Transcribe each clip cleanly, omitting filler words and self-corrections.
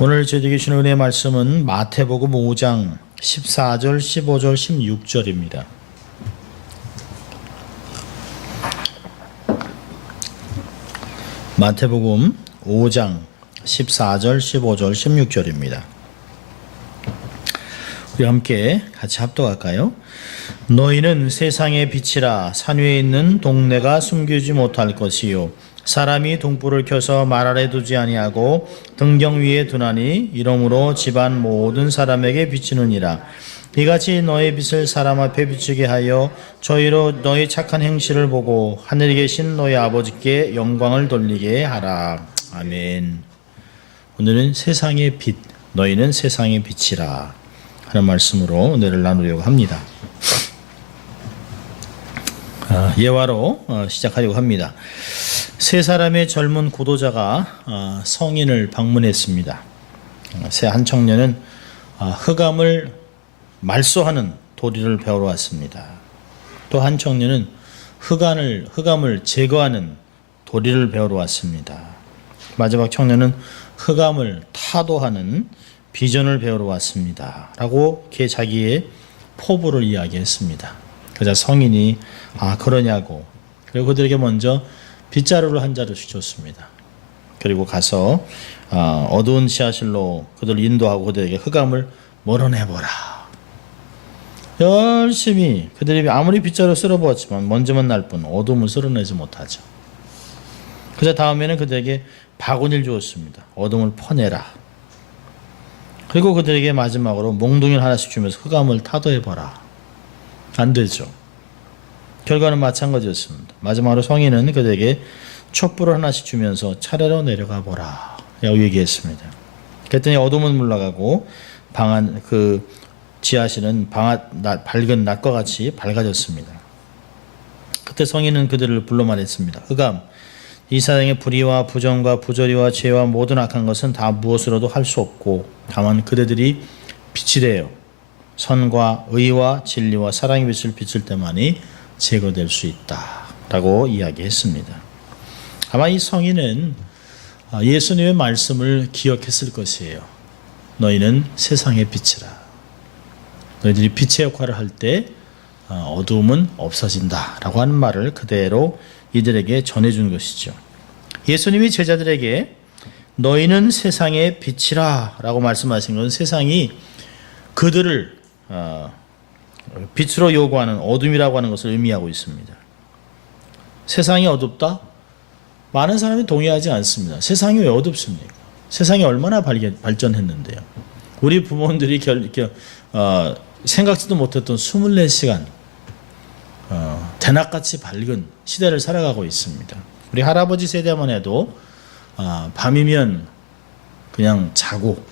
오늘 저에게 주신 은혜의 말씀은 마태복음 5장 14절, 15절, 16절입니다. 마태복음 5장 14절, 15절, 16절입니다. 우리 함께 같이 합독할까요? 너희는 세상의 빛이라. 산 위에 있는 동네가 숨기지 못할 것이요 사람이 동불을 켜서 말 아래 두지 아니하고 등경 위에 두나니 이러므로 집안 모든 사람에게 비치느니라. 이같이 너의 빛을 사람 앞에 비추게 하여 저희로 너희 착한 행실을 보고 하늘에 계신 너희 아버지께 영광을 돌리게 하라. 아멘. 오늘은 세상의 빛, 너희는 세상의 빛이라 하는 말씀으로 은혜를 나누려고 합니다. 예화로 시작하려고 합니다. 세 사람의 젊은 고도자가 성인을 방문했습니다. 한 청년은 흑암을 말소하는 도리를 배우러 왔습니다. 또 한 청년은 흑암을 제거하는 도리를 배우러 왔습니다. 마지막 청년은 흑암을 타도하는 비전을 배우러 왔습니다. 라고 자기의 포부를 이야기했습니다. 그러자 성인이 그러냐고, 그리고 그들에게 먼저 빗자루를 한 자루씩 줬습니다. 그리고 가서 어두운 지하실로 그들을 인도하고 그들에게 흑암을 몰아내보라. 열심히 그들이 아무리 빗자루 쓸어보았지만 먼지만 날 뿐 어둠을 쓸어내지 못하죠. 그래서 다음에는 그들에게 바구니를 주었습니다. 어둠을 퍼내라. 그리고 그들에게 마지막으로 몽둥이를 하나씩 주면서 흑암을 타도해봐라. 안 되죠. 결과는 마찬가지였습니다. 마지막으로 성인은 그들에게 촛불을 하나씩 주면서 차례로 내려가 보라 라고 얘기했습니다. 그랬더니 어둠은 물러가고 그 지하실은 밝은 낮과 같이 밝아졌습니다. 그때 성인은 그들을 불러 말했습니다. 흑암, 이 세상의 불의와 부정과 부조리와 죄와 모든 악한 것은 다 무엇으로도 할 수 없고 다만 그대들이 빛이 되어 선과 의와 진리와 사랑의 빛을 비출 때만이 제거될 수 있다 라고 이야기했습니다. 아마 이 성인은 예수님의 말씀을 기억했을 것이에요. 너희는 세상의 빛이라. 너희들이 빛의 역할을 할 때 어두움은 없어진다 라고 하는 말을 그대로 이들에게 전해준 것이죠. 예수님이 제자들에게 너희는 세상의 빛이라 라고 말씀하신 것은 세상이 그들을 빛으로 요구하는 어둠이라고 하는 것을 의미하고 있습니다. 세상이 어둡다? 많은 사람이 동의하지 않습니다. 세상이 왜 어둡습니까? 세상이 얼마나 발전했는데요. 우리 부모들이 생각지도 못했던 24시간 대낮같이 밝은 시대를 살아가고 있습니다. 우리 할아버지 세대만 해도 밤이면 그냥 자고,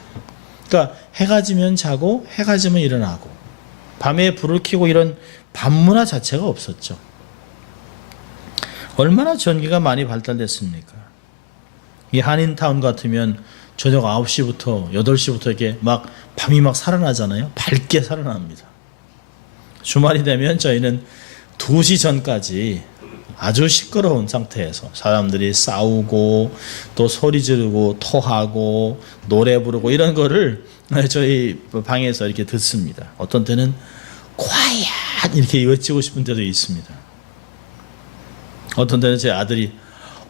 그러니까 해가 지면 자고 해가 지면 일어나고 밤에 불을 켜고 이런 밤문화 자체가 없었죠. 얼마나 전기가 많이 발달됐습니까? 이 한인타운 같으면 저녁 9시부터 8시부터 이렇게 밤이 살아나잖아요. 밝게 살아납니다. 주말이 되면 저희는 2시 전까지 아주 시끄러운 상태에서 사람들이 싸우고 또 소리 지르고 토하고 노래 부르고 이런 거를 저희 방에서 이렇게 듣습니다. 어떤 때는 quiet 이렇게 외치고 싶은 때도 있습니다. 어떤 때는 제 아들이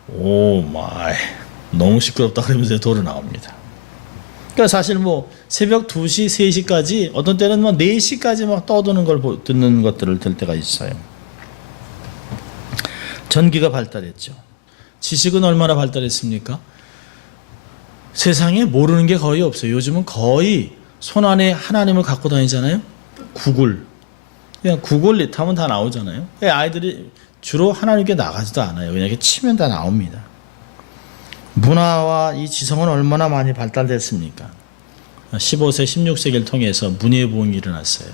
오 마이 너무 시끄럽다 그러면서 도로 나옵니다. 그러니까 사실 새벽 2시, 3시까지 어떤 때는 4시까지 떠드는 걸 듣는 것들을 들 때가 있어요. 전기가 발달했죠. 지식은 얼마나 발달했습니까? 세상에 모르는 게 거의 없어요. 요즘은 거의 손 안에 하나님을 갖고 다니잖아요. 구글. 그냥 구글 하면 다 나오잖아요. 아이들이 주로 하나님께 나가지도 않아요. 그냥 치면 다 나옵니다. 문화와 이 지성은 얼마나 많이 발달됐습니까? 15세, 16세기를 통해서 문예부흥이 일어났어요.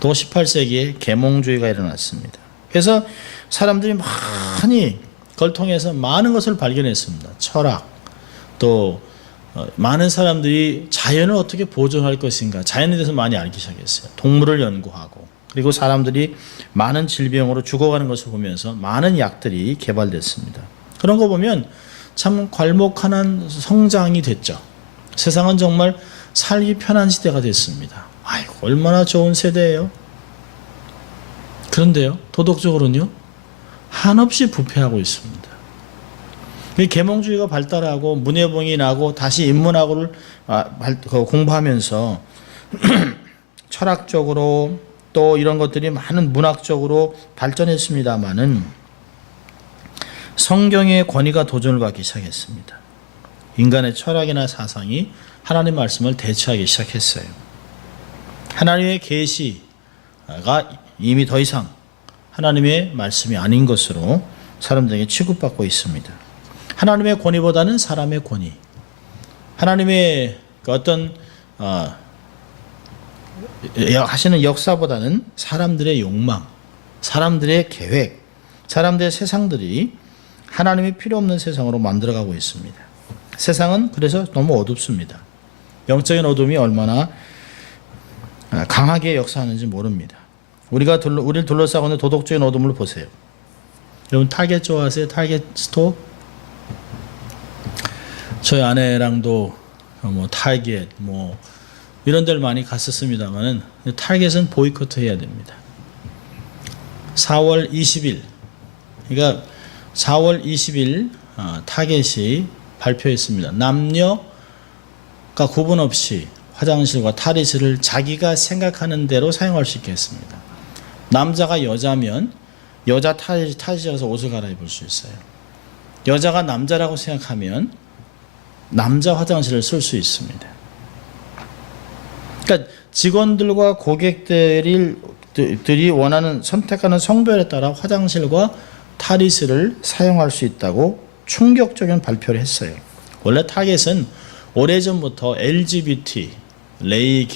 또 18세기에 계몽주의가 일어났습니다. 그래서 사람들이 많이 그걸 통해서 많은 것을 발견했습니다. 철학, 또 많은 사람들이 자연을 어떻게 보존할 것인가, 자연에 대해서 많이 알기 시작했어요. 동물을 연구하고, 그리고 사람들이 많은 질병으로 죽어가는 것을 보면서 많은 약들이 개발됐습니다. 그런 거 보면 참 괄목한 성장이 됐죠. 세상은 정말 살기 편한 시대가 됐습니다. 아이고, 얼마나 좋은 세대예요. 그런데요, 도덕적으로는요, 한없이 부패하고 있습니다. 계몽주의가 발달하고 문예봉이 나고 다시 인문학을 공부하면서 철학적으로 또 이런 것들이 많은 문학적으로 발전했습니다마는 성경의 권위가 도전을 받기 시작했습니다. 인간의 철학이나 사상이 하나님의 말씀을 대체하기 시작했어요. 하나님의 계시가 이미 더 이상 하나님의 말씀이 아닌 것으로 사람들에게 취급받고 있습니다. 하나님의 권위보다는 사람의 권위, 하나님의 어떤 하시는 역사보다는 사람들의 욕망, 사람들의 계획, 사람들의 세상들이 하나님이 필요 없는 세상으로 만들어가고 있습니다. 세상은 그래서 너무 어둡습니다. 영적인 어둠이 얼마나 강하게 역사하는지 모릅니다. 우리를 둘러싸고 있는 도덕적인 어둠을 보세요. 여러분 타겟 좋아하세요? 타겟 스토어? 저희 아내랑도 타겟 이런 데를 많이 갔었습니다만은 타겟은 보이콧 해야 됩니다. 4월 20일, 그러니까 4월 20일 타겟이 발표했습니다. 남녀가 구분 없이 화장실과 탈의실을 자기가 생각하는 대로 사용할 수 있게 했습니다. 남자가 여자면 여자 탈의실에 가서 옷을 갈아입을 수 있어요. 여자가 남자라고 생각하면 남자 화장실을 쓸 수 있습니다. 그러니까 직원들과 고객들이 원하는 선택하는 성별에 따라 화장실과 탈의실을 사용할 수 있다고 충격적인 발표를 했어요. 원래 타겟은 오래전부터 LGBT, 레이,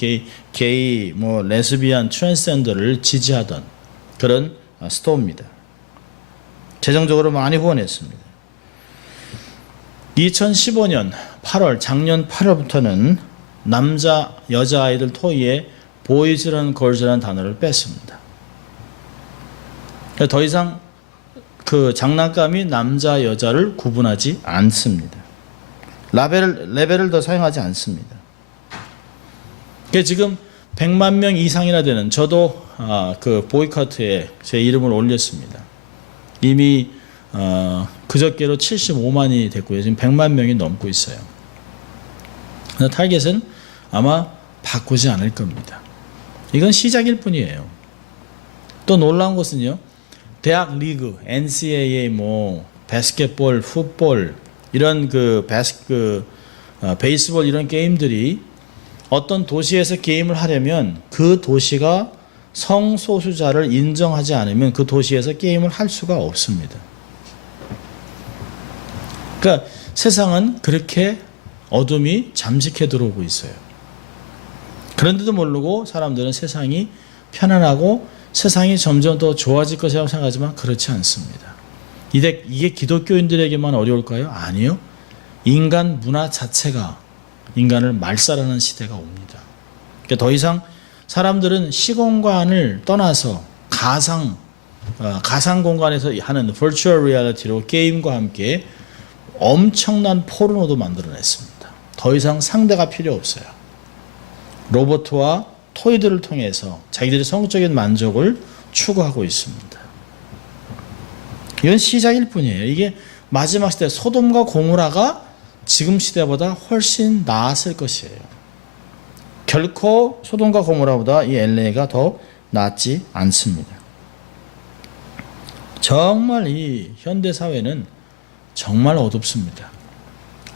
게이, 레스비안, 트랜스젠더를 지지하던 그런 스토어입니다. 재정적으로 많이 후원했습니다. 2015년 8월, 작년 8월부터는 남자, 여자아이들 토이에 보이즈라는 걸즈라는 단어를 뺐습니다. 더 이상 그 장난감이 남자, 여자를 구분하지 않습니다. 레벨을 더 사용하지 않습니다. 지금 100만 명 이상이나 되는, 저도 그 보이커트에 제 이름을 올렸습니다. 이미 그저께로 75만이 됐고요. 지금 100만 명이 넘고 있어요. 타겟은 아마 바꾸지 않을 겁니다. 이건 시작일 뿐이에요. 또 놀라운 것은요, 대학 리그, NCAA, 바스켓볼, 풋볼, 이런 베이스볼 이런 게임들이 어떤 도시에서 게임을 하려면 그 도시가 성소수자를 인정하지 않으면 그 도시에서 게임을 할 수가 없습니다. 그러니까 세상은 그렇게 어둠이 잠식해 들어오고 있어요. 그런데도 모르고 사람들은 세상이 편안하고 세상이 점점 더 좋아질 것이라고 생각하지만 그렇지 않습니다. 이게 기독교인들에게만 어려울까요? 아니요. 인간 문화 자체가 인간을 말살하는 시대가 옵니다. 그러니까 더 이상 사람들은 시공간을 떠나서 가상 공간에서 하는 버추얼 리얼리티로 게임과 함께 엄청난 포르노도 만들어냈습니다. 더 이상 상대가 필요 없어요. 로봇과 토이들을 통해서 자기들의 성적인 만족을 추구하고 있습니다. 이건 시작일 뿐이에요. 이게 마지막 시대, 소돔과 고모라가 지금 시대보다 훨씬 나았을 것이에요. 결코 소돔과 고모라보다 이 LA가 더 낫지 않습니다. 정말 이 현대 사회는 정말 어둡습니다.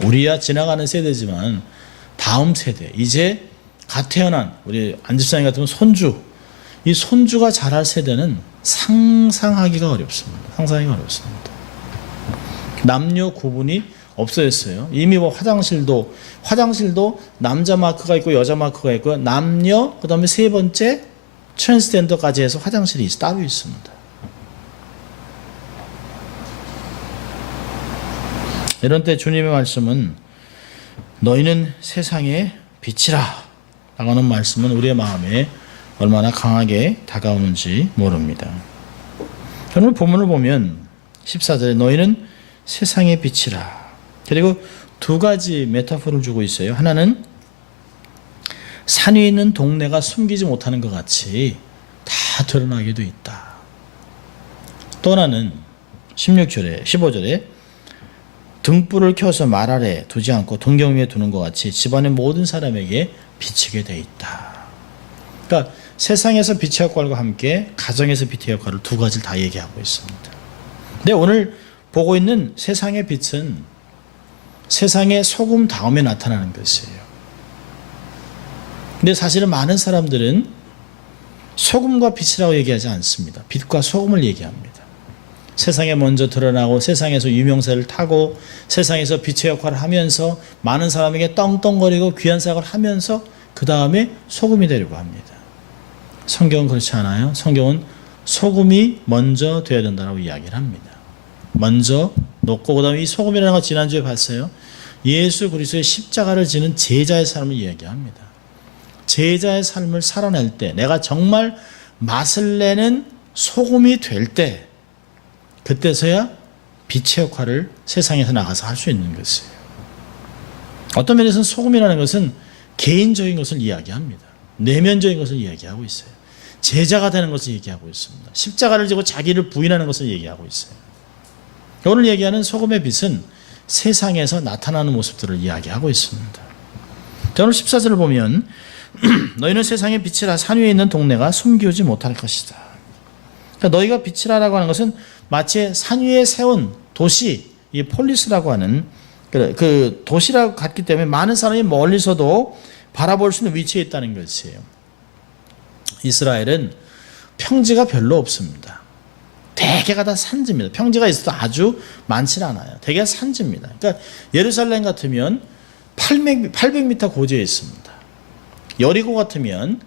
우리야 지나가는 세대지만 다음 세대, 이제 갓 태어난 우리 안 집사님 같으면 손주, 이 손주가 자랄 세대는 상상하기가 어렵습니다. 상상하기가 어렵습니다. 남녀 구분이 없어졌어요. 이미 화장실도 남자 마크가 있고 여자 마크가 있고 남녀, 그 다음에 세 번째 트랜스젠더까지 해서 화장실이 따로 있습니다. 이런 때 주님의 말씀은 너희는 세상의 빛이라 라고 하는 말씀은 우리의 마음에 얼마나 강하게 다가오는지 모릅니다. 오늘 본문을 보면 14절에 너희는 세상의 빛이라, 그리고 두 가지 메타포를 주고 있어요. 하나는 산 위에 있는 동네가 숨기지 못하는 것 같이 다 드러나게 돼 있다. 또 하나는 16절에 15절에 등불을 켜서 말 아래 두지 않고 등경 위에 두는 것 같이 집안의 모든 사람에게 비치게 돼 있다. 그러니까 세상에서 빛의 역할과 함께 가정에서 빛의 역할을 두 가지를 다 얘기하고 있습니다. 근데 오늘 보고 있는 세상의 빛은 세상의 소금 다음에 나타나는 것이에요. 근데 사실은 많은 사람들은 소금과 빛이라고 얘기하지 않습니다. 빛과 소금을 얘기합니다. 세상에 먼저 드러나고 세상에서 유명세를 타고 세상에서 빛의 역할을 하면서 많은 사람에게 떵떵거리고 귀한 사역을 하면서 그 다음에 소금이 되려고 합니다. 성경은 그렇지 않아요. 성경은 소금이 먼저 되어야 된다고 이야기를 합니다. 먼저 놓고 그 다음에 이 소금이라는 거 지난주에 봤어요. 예수 그리스도의 십자가를 지는 제자의 삶을 이야기합니다. 제자의 삶을 살아낼 때 내가 정말 맛을 내는 소금이 될 때 그때서야 빛의 역할을 세상에서 나가서 할 수 있는 것이에요. 어떤 면에서는 소금이라는 것은 개인적인 것을 이야기합니다. 내면적인 것을 이야기하고 있어요. 제자가 되는 것을 얘기하고 있습니다. 십자가를 지고 자기를 부인하는 것을 얘기하고 있어요. 오늘 얘기하는 소금의 빛은 세상에서 나타나는 모습들을 이야기하고 있습니다. 오늘 14절을 보면 너희는 세상의 빛이라 산 위에 있는 동네가 숨기우지 못할 것이다. 그러니까 너희가 빛이라고 하는 것은 마치 산 위에 세운 도시, 이 폴리스라고 하는 그 도시라고 같기 때문에 많은 사람이 멀리서도 바라볼 수 있는 위치에 있다는 것이에요. 이스라엘은 평지가 별로 없습니다. 대개가 다 산지입니다. 평지가 있어도 아주 많지 않아요. 대개 산지입니다. 그러니까 예루살렘 같으면 800m 고지에 있습니다. 여리고 같으면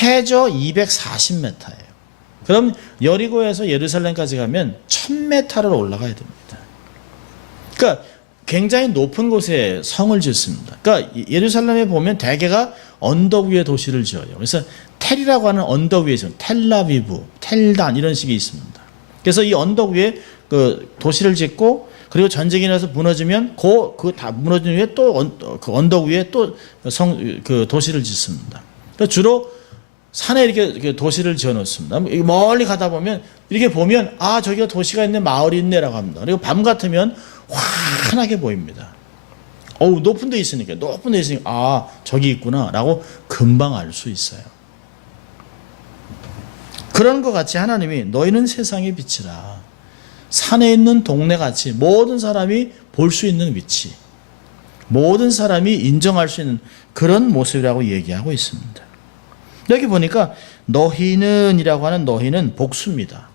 해저 240m예요. 그럼 여리고에서 예루살렘까지 가면 1000m를 올라가야 됩니다. 그러니까 굉장히 높은 곳에 성을 짓습니다. 그러니까 예루살렘에 보면 대개가 언덕 위에 도시를 지어요. 그래서 텔이라고 하는 언덕 위에 있습니다. 텔라비브, 텔단 이런 식이 있습니다. 그래서 이 언덕 위에 그 도시를 짓고 그리고 전쟁이 나서 무너지면 그 다 무너진 후에 또 그 언덕 위에 또 그 도시를 짓습니다. 그러니까 주로 산에 이렇게 도시를 지어 놓습니다. 멀리 가다 보면 이렇게 보면 아 저기가 도시가 있네 마을이 있네라고 합니다. 그리고 밤 같으면 환하게 보입니다. 높은 데 있으니까 아 저기 있구나라고 금방 알 수 있어요. 그런 것 같이 하나님이 너희는 세상의 빛이라 산에 있는 동네같이 모든 사람이 볼 수 있는 위치, 모든 사람이 인정할 수 있는 그런 모습이라고 얘기하고 있습니다. 여기 보니까 너희는 이라고 하는 너희는 복수입니다.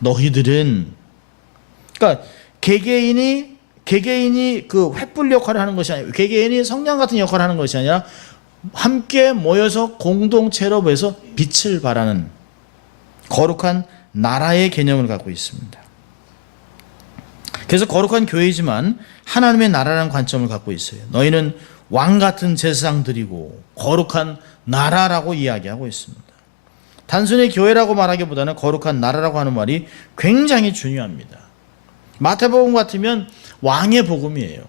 너희들은 그러니까 개개인이 그 횃불 역할을 하는 것이 아니라 개개인이 성냥 같은 역할을 하는 것이 아니라 함께 모여서 공동체로 모여서 빛을 발하는 거룩한 나라의 개념을 갖고 있습니다. 그래서 거룩한 교회이지만 하나님의 나라라는 관점을 갖고 있어요. 너희는 왕 같은 제사장 드리고 거룩한 나라라고 이야기하고 있습니다. 단순히 교회라고 말하기보다는 거룩한 나라라고 하는 말이 굉장히 중요합니다. 마태복음 같으면 왕의 복음이에요.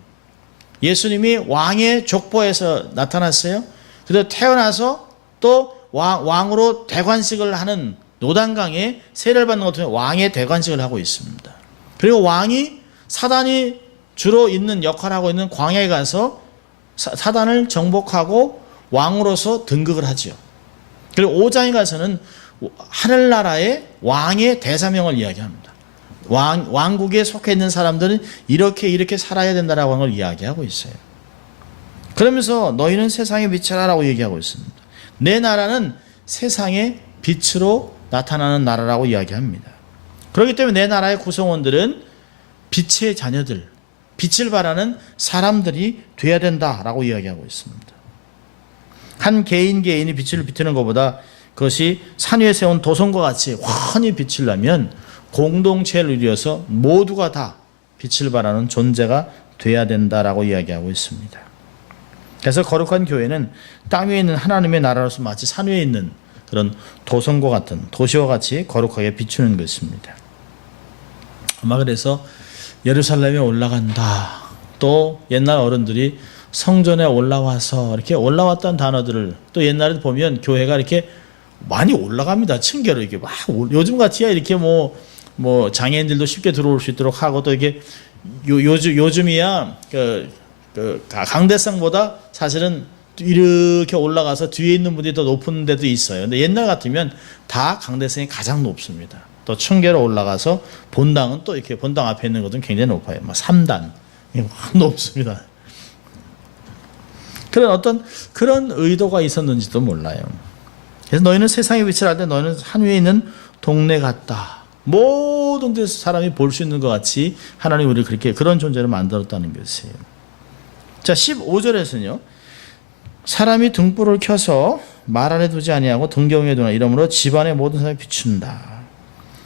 예수님이 왕의 족보에서 나타났어요. 그래서 태어나서 또 왕으로 대관식을 하는 노단강에 세례를 받는 것 같으면 왕의 대관식을 하고 있습니다. 그리고 왕이 사단이 주로 있는 역할을 하고 있는 광야에 가서 사단을 정복하고 왕으로서 등극을 하죠. 그리고 5장에 가서는 하늘나라의 왕의 대사명을 이야기합니다. 왕국에 속해 있는 사람들은 이렇게 살아야 된다라고 하는 걸 이야기하고 있어요. 그러면서 너희는 세상의 빛이라고 얘기하고 있습니다. 내 나라는 세상의 빛으로 나타나는 나라라고 이야기합니다. 그렇기 때문에 내 나라의 구성원들은 빛의 자녀들, 빛을 발하는 사람들이 돼야 된다라고 이야기하고 있습니다. 한 개인이 빛을 비추는 것보다 그것이 산 위에 세운 도성과 같이 환히 빛을 나면 공동체를 이루어서 모두가 다 빛을 발하는 존재가 돼야 된다라고 이야기하고 있습니다. 그래서 거룩한 교회는 땅 위에 있는 하나님의 나라로서 마치 산 위에 있는 그런 도성과 같은 도시와 같이 거룩하게 비추는 것입니다. 아마 그래서 예루살렘에 올라간다 또 옛날 어른들이 성전에 올라와서 이렇게 올라왔던 단어들을 또 옛날에 보면 교회가 이렇게 많이 올라갑니다. 층계로 이렇게 막 요즘 같이야 이렇게 뭐 장애인들도 쉽게 들어올 수 있도록 하고 또 이게 요즘이야 그 강대상보다 사실은 이렇게 올라가서 뒤에 있는 분들이 더 높은 데도 있어요. 근데 옛날 같으면 다 강대상이 가장 높습니다. 또 층계로 올라가서 본당은 또 이렇게 본당 앞에 있는 것은 굉장히 높아요. 뭐 3단 높습니다. 그런 의도가 있었는지도 몰라요. 그래서 너희는 세상에 위치할 때 너희는 산 위에 있는 동네 같다. 모든 데서 사람이 볼 수 있는 것 같이 하나님 우리를 그렇게 그런 존재를 만들었다는 것이에요. 자, 15절에서는요. 사람이 등불을 켜서 말 안에 두지 아니하고 등경에 두나 이러므로 집안의 모든 사람이 비춘다.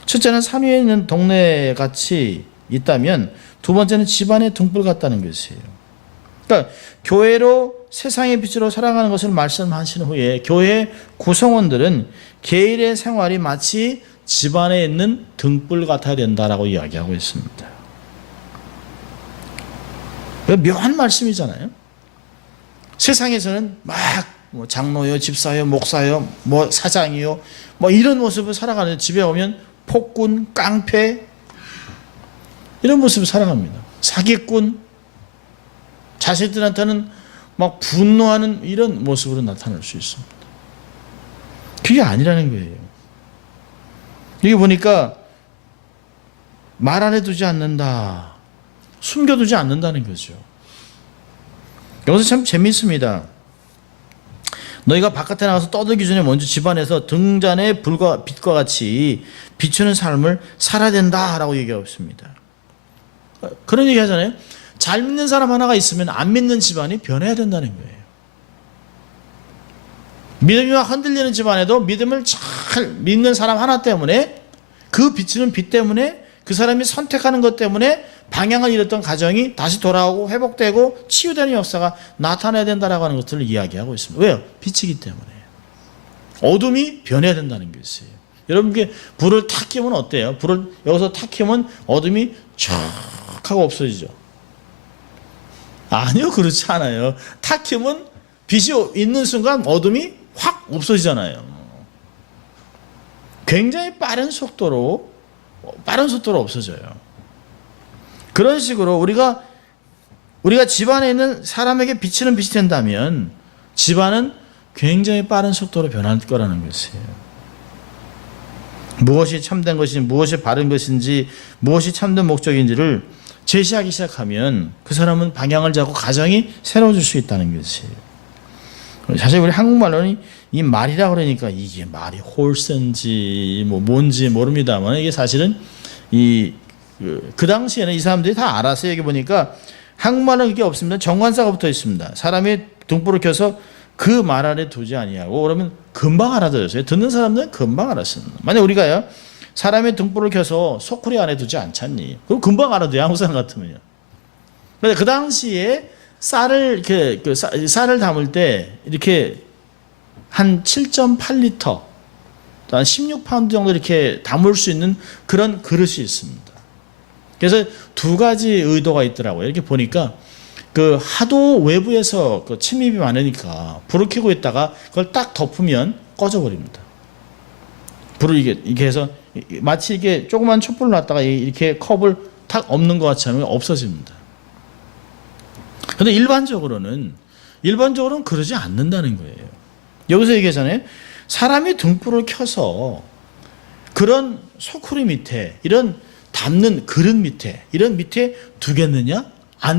첫째는 산 위에 있는 동네 같이 있다면 두 번째는 집안의 등불 같다는 것이에요. 그러니까 교회로 세상의 빛으로 살아가는 것을 말씀하신 후에 교회 구성원들은 개인의 생활이 마치 집안에 있는 등불 같아야 된다라고 이야기하고 있습니다. 묘한 말씀이잖아요. 세상에서는 막 장로요, 집사요, 목사요, 사장이요, 이런 모습을 살아가는데 집에 오면 폭군, 깡패 이런 모습을 살아갑니다. 사기꾼, 자식들한테는 막 분노하는 이런 모습으로 나타날 수 있습니다. 그게 아니라는 거예요. 여기 보니까 말 안에 두지 않는다. 숨겨두지 않는다는 거죠. 여기서 참 재미있습니다. 너희가 바깥에 나가서 떠들기 전에 먼저 집안에서 등잔의 불과 빛과 같이 비추는 삶을 살아야 된다라고 얘기하고 있습니다. 그런 얘기 하잖아요. 잘 믿는 사람 하나가 있으면 안 믿는 집안이 변해야 된다는 거예요. 믿음이 막 흔들리는 집안에도 믿음을 잘 믿는 사람 하나 때문에 그 비치는 빛 때문에 그 사람이 선택하는 것 때문에 방향을 잃었던 가정이 다시 돌아오고 회복되고 치유되는 역사가 나타나야 된다라고 하는 것들을 이야기하고 있습니다. 왜요? 빛이기 때문에. 어둠이 변해야 된다는 것이에요. 여러분께 불을 탁 켜면 어때요? 불을 여기서 탁 켜면 어둠이 쫙 하고 없어지죠. 아니요, 그렇지 않아요. 탁 켜면 빛이 있는 순간 어둠이 확 없어지잖아요. 굉장히 빠른 속도로 없어져요. 그런 식으로 우리가 집안에 있는 사람에게 비치는 빛이 된다면 집안은 굉장히 빠른 속도로 변할 거라는 것이에요. 무엇이 참된 것인지 무엇이 바른 것인지 무엇이 참된 목적인지를 제시하기 시작하면 그 사람은 방향을 잡고 가정이 새로워질 수 있다는 것이에요. 사실 우리 한국말로는 이 말이라 그러니까 이게 말이 홀센지 뭔지 모릅니다만 이게 사실은 그 당시에는 이 사람들이 다 알았어요. 여기 보니까 한국말은 그게 없습니다. 정관사가 붙어 있습니다. 사람이 등불을 켜서 그 말 안에 두지 아니하고 그러면 금방 알아들었어요. 듣는 사람들은 금방 알았어요. 만약 우리가요 사람의 등불을 켜서 소쿠리 안에 두지 않잖니? 그럼 금방 알아들어요. 한국 사람 같으면요. 근데 그 당시에 쌀을 쌀을 담을 때 이렇게 한 7.8리터, 한 16파운드 정도 이렇게 담을 수 있는 그런 그릇이 있습니다. 그래서 두 가지 의도가 있더라고요. 이렇게 보니까 그 하도 외부에서 그 침입이 많으니까 불을 켜고 있다가 그걸 딱 덮으면 꺼져버립니다. 불을 이게 해서 마치 이게 조그만 촛불을 놨다가 이렇게 컵을 탁 엎는 것 같이 하면 없어집니다. 그런데 일반적으로는 그러지 않는다는 거예요. 여기서 얘기하잖아요. 사람이 등불을 켜서 그런 소쿠리 밑에 이런 담는 그릇 밑에 이런 밑에 두겠느냐?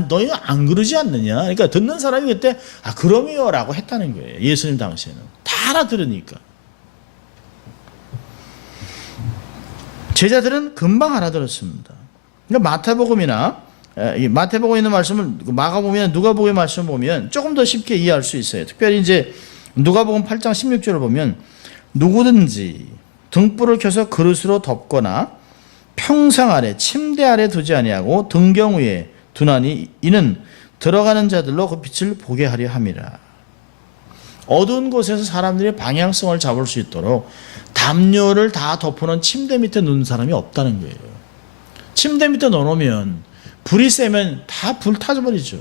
너희는 안 그러지 않느냐? 그러니까 듣는 사람이 그때 그럼요 라고 했다는 거예요. 예수님 당시에는 다 알아들으니까. 제자들은 금방 알아들었습니다. 그러니까 마태복음에 있는 말씀을 마가복음이나 누가복음의 말씀을 보면 조금 더 쉽게 이해할 수 있어요. 특별히 이제 누가복음 8장 16절을 보면 누구든지 등불을 켜서 그릇으로 덮거나 평상 아래 침대 아래 두지 아니하고 등경 위에 두나니 이는 들어가는 자들로 그 빛을 보게 하려 함이라. 어두운 곳에서 사람들이 방향성을 잡을 수 있도록 담요를 다 덮어놓은 침대 밑에 누는 사람이 없다는 거예요. 침대 밑에 넣어놓으면 불이 세면 다 불 타져버리죠.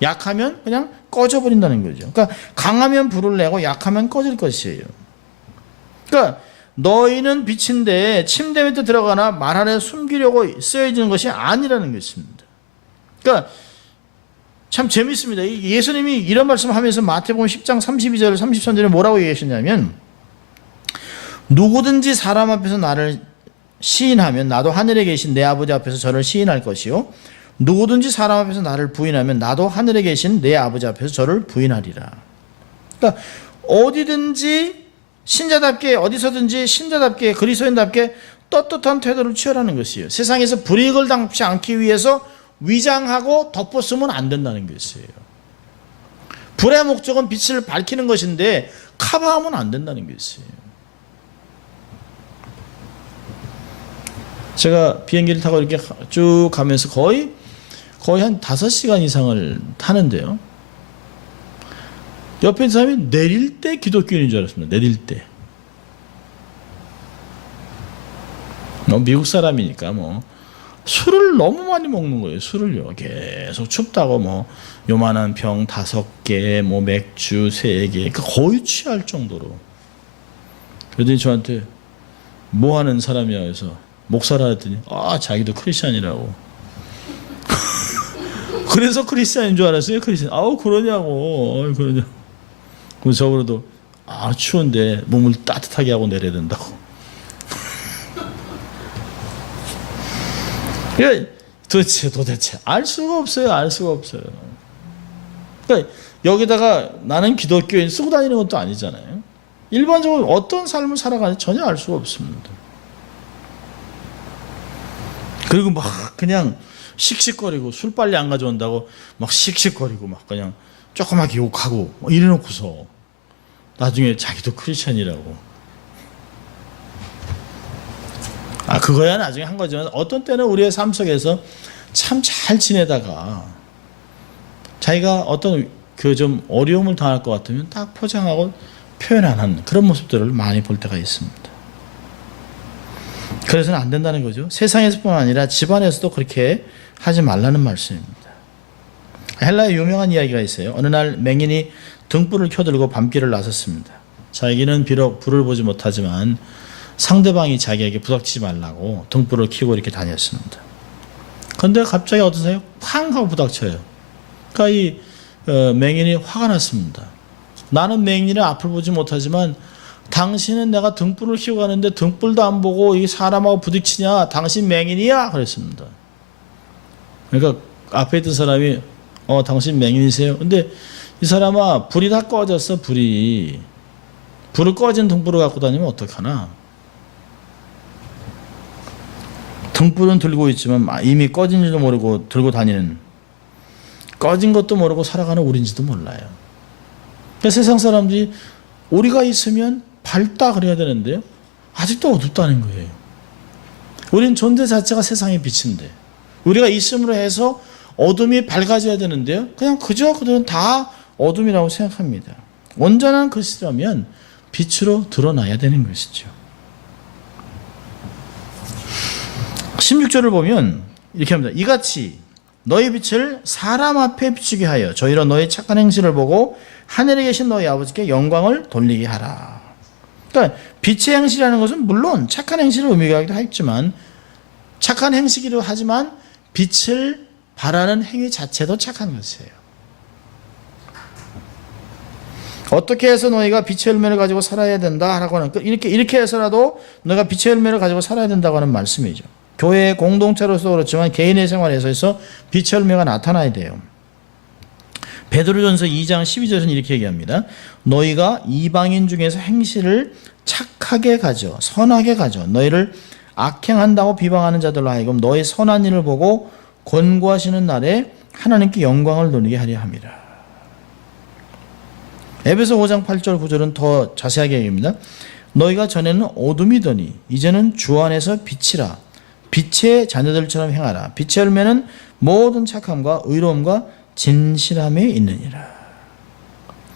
약하면 그냥 꺼져버린다는 거죠. 그러니까 강하면 불을 내고 약하면 꺼질 것이에요. 그러니까 너희는 빛인데 침대 밑에 들어가나 말 안에 숨기려고 쓰여지는 것이 아니라는 것입니다. 그러니까 참 재밌습니다. 예수님이 이런 말씀하면서 마태복음 10장 32절 33절에 뭐라고 얘기하셨냐면 누구든지 사람 앞에서 나를 시인하면 나도 하늘에 계신 내 아버지 앞에서 저를 시인할 것이요 누구든지 사람 앞에서 나를 부인하면 나도 하늘에 계신 내 아버지 앞에서 저를 부인하리라. 그러니까 어디든지 신자답게 어디서든지 신자답게 그리스도인답게 떳떳한 태도를 취하라는 것이에요. 세상에서 불이익을 당치 않기 위해서 위장하고 덮어쓰면 안 된다는 것이에요. 불의 목적은 빛을 밝히는 것인데 커버하면 안 된다는 것이에요. 제가 비행기를 타고 이렇게 쭉 가면서 거의 한 5시간 이상을 타는데요. 옆에 있는 사람이 내릴 때 기독교인인 줄 알았습니다. 내릴 때. 미국 사람이니까 술을 너무 많이 먹는 거예요. 술을요. 계속 춥다고 요만한 병 5개, 맥주 3개. 그러니까 거의 취할 정도로. 그러더니 저한테 뭐 하는 사람이야 해서 목사라 했더니 자기도 크리스찬이라고. 그래서 크리스찬인 줄 알았어요. 크리스찬. 그러냐고. 그래서 저번에도 추운데 몸을 따뜻하게 하고 내려야 된다고. 도대체 알 수가 없어요. 그러니까 여기다가 나는 기독교인 쓰고 다니는 것도 아니잖아요. 일반적으로 어떤 삶을 살아가는지 전혀 알 수가 없습니다. 그리고 그냥 씩씩거리고 술 빨리 안 가져온다고 씩씩거리고 그냥 조그맣게 욕하고 이래놓고서 나중에 자기도 크리스찬이라고. 그거야 나중에 한 거지만 어떤 때는 우리의 삶 속에서 참 잘 지내다가 자기가 어떤 좀 어려움을 당할 것 같으면 딱 포장하고 표현 안 하는 그런 모습들을 많이 볼 때가 있습니다. 그래서는 안 된다는 거죠. 세상에서뿐만 아니라 집안에서도 그렇게 하지 말라는 말씀입니다. 헬라의 유명한 이야기가 있어요. 어느 날 맹인이 등불을 켜들고 밤길을 나섰습니다. 자기는 비록 불을 보지 못하지만 상대방이 자기에게 부닥치지 말라고 등불을 켜고 이렇게 다녔습니다. 그런데 갑자기 어떠세요? 팡 하고 부닥쳐요. 그러니까 이 맹인이 화가 났습니다. 나는 맹인의 앞을 보지 못하지만 당신은 내가 등불을 켜고 가는데 등불도 안 보고 이 사람하고 부딪히냐? 당신 맹인이야? 그랬습니다. 그러니까 앞에 있던 사람이 당신 맹인이세요? 근데 이 사람아 불이 다 꺼졌어. 불을 꺼진 등불을 갖고 다니면 어떡하나? 등불은 들고 있지만 이미 꺼진지도 모르고 들고 다니는 꺼진 것도 모르고 살아가는 우리인지도 몰라요. 그러니까 세상 사람들이 우리가 있으면 밝다 그래야 되는데요. 아직도 어둡다는 거예요. 우린 존재 자체가 세상의 빛인데 우리가 있음으로 해서 어둠이 밝아져야 되는데요. 그냥 그들은 다 어둠이라고 생각합니다. 온전한 것이라면 빛으로 드러나야 되는 것이죠. 16절을 보면 이렇게 합니다. 이같이 너희 빛을 사람 앞에 비추게 하여 저희로 너희 착한 행실을 보고 하늘에 계신 너희 아버지께 영광을 돌리게 하라. 그러니까 빛의 행실이라는 것은 물론 착한 행실을 의미하기도 하지만 착한 행실이기도 하지만 빛을 바라는 행위 자체도 착한 것이에요. 어떻게 해서 너희가 빛의 열매를 가지고 살아야 된다 라고 하는 이렇게 해서라도 너희가 빛의 열매를 가지고 살아야 된다고 하는 말씀이죠. 교회의 공동체로서 그렇지만 개인의 생활에서 빛의 열매가 나타나야 돼요. 베드로전서 2장 12절에서는 이렇게 얘기합니다. 너희가 이방인 중에서 행실을 착하게 가져 선하게 가져 너희를 악행한다고 비방하는 자들로 하여금 너희 선한 일을 보고 권고하시는 날에 하나님께 영광을 돌리게 하려 함이라. 에베소 5장 8절 9절은 더 자세하게 얘기합니다. 너희가 전에는 어둠이더니 이제는 주 안에서 빛이라. 빛의 자녀들처럼 행하라. 빛의 열매는 모든 착함과 의로움과 진실함에 있느니라.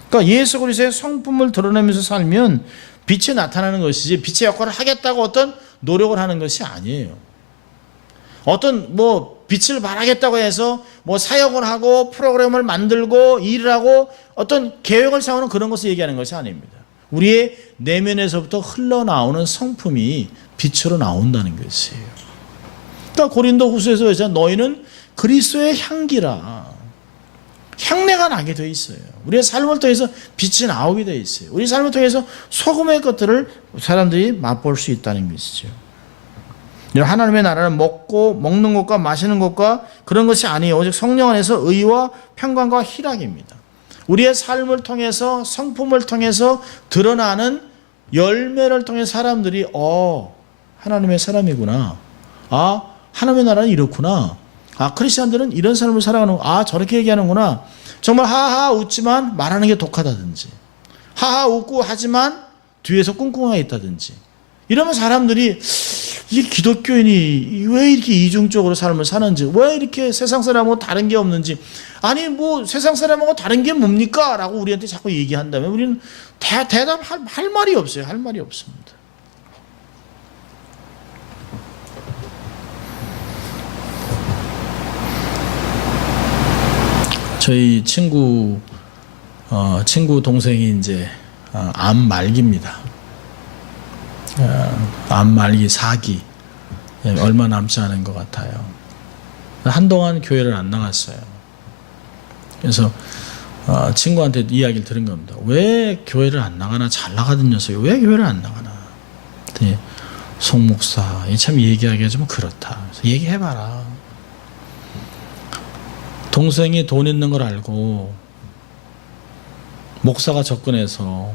그러니까 예수 그리스도의 성품을 드러내면서 살면 빛이 나타나는 것이지 빛의 역할을 하겠다고 어떤 노력을 하는 것이 아니에요. 어떤 빛을 발하겠다고 해서 뭐 사역을 하고 프로그램을 만들고 일을 하고 어떤 계획을 세우는 그런 것을 얘기하는 것이 아닙니다. 우리의 내면에서부터 흘러나오는 성품이 빛으로 나온다는 것이에요. 그러니까 고린도후서에서 이제 너희는 그리스도의 향기라. 향내가 나게 돼 있어요. 우리의 삶을 통해서 빛이 나오게 돼 있어요. 우리 삶을 통해서 소금의 것들을 사람들이 맛볼 수 있다는 것이죠. 하나님의 나라는 먹는 것과 마시는 것과 그런 것이 아니에요. 오직 성령 안에서 의와 평강과 희락입니다. 우리의 삶을 통해서 성품을 통해서 드러나는 열매를 통해 사람들이 하나님의 사람이구나. 하나님의 나라는 이렇구나. 크리스천들은 이런 삶을 살아가는 저렇게 얘기하는구나. 정말 하하 웃지만 말하는 게 독하다든지 하하 웃고 하지만 뒤에서 꿍꿍하게 있다든지 이러면 사람들이 이 기독교인이 왜 이렇게 이중적으로 삶을 사는지, 왜 이렇게 세상 사람하고 다른 게 없는지, 아니 뭐 세상 사람하고 다른 게 뭡니까? 라고 우리한테 자꾸 얘기한다면 우리는 대답할 말이 없어요. 할 말이 없습니다. 저희 친구 동생이 이제 암 말기입니다. 암 말기 4기 얼마 남지 않은 것 같아요. 한동안 교회를 안 나갔어요. 그래서 친구한테 이야기를 들은 겁니다. 왜 교회를 안 나가나? 잘 나가던 녀석이 왜 교회를 안 나가나? 송 목사 참 얘기하기가 좀 그렇다. 그래서 얘기해봐라. 동생이 돈 있는 걸 알고 목사가 접근해서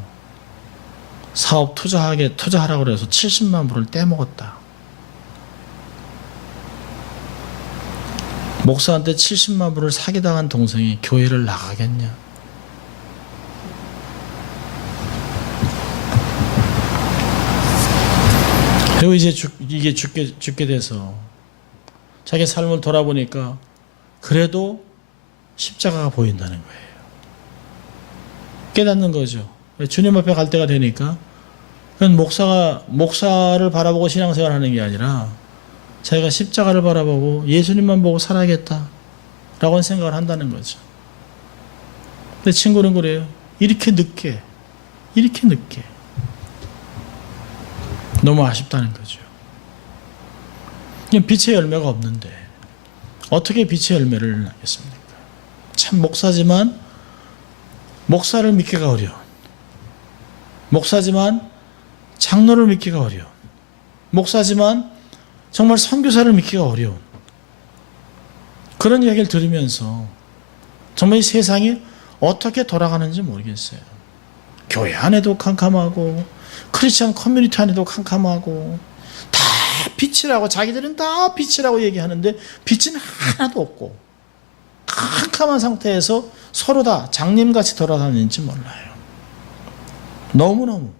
사업 투자하라고 그래서 70만 불을 떼먹었다. 목사한테 70만 불을 사기당한 동생이 교회를 나가겠냐? 그리고 이제 이게 죽게 돼서 자기 삶을 돌아보니까 그래도 십자가가 보인다는 거예요. 깨닫는 거죠. 주님 앞에 갈 때가 되니까 그건 목사를 바라보고 신앙생활 하는 게 아니라 자기가 십자가를 바라보고 예수님만 보고 살아야겠다 라고 생각을 한다는 거죠. 근데 친구는 그래요. 이렇게 늦게 너무 아쉽다는 거죠. 빛의 열매가 없는데 어떻게 빛의 열매를 낳겠습니까? 참 목사지만 목사를 믿기가 어려운, 목사지만 장로를 믿기가 어려운, 목사지만 정말 선교사를 믿기가 어려운 그런 이야기를 들으면서 정말 이 세상이 어떻게 돌아가는지 모르겠어요. 교회 안에도 캄캄하고 크리스천 커뮤니티 안에도 캄캄하고 다 빛이라고, 자기들은 다 빛이라고 얘기하는데 빛은 하나도 없고 캄캄한 상태에서 서로 다 장님같이 돌아다니는지 몰라요. 너무너무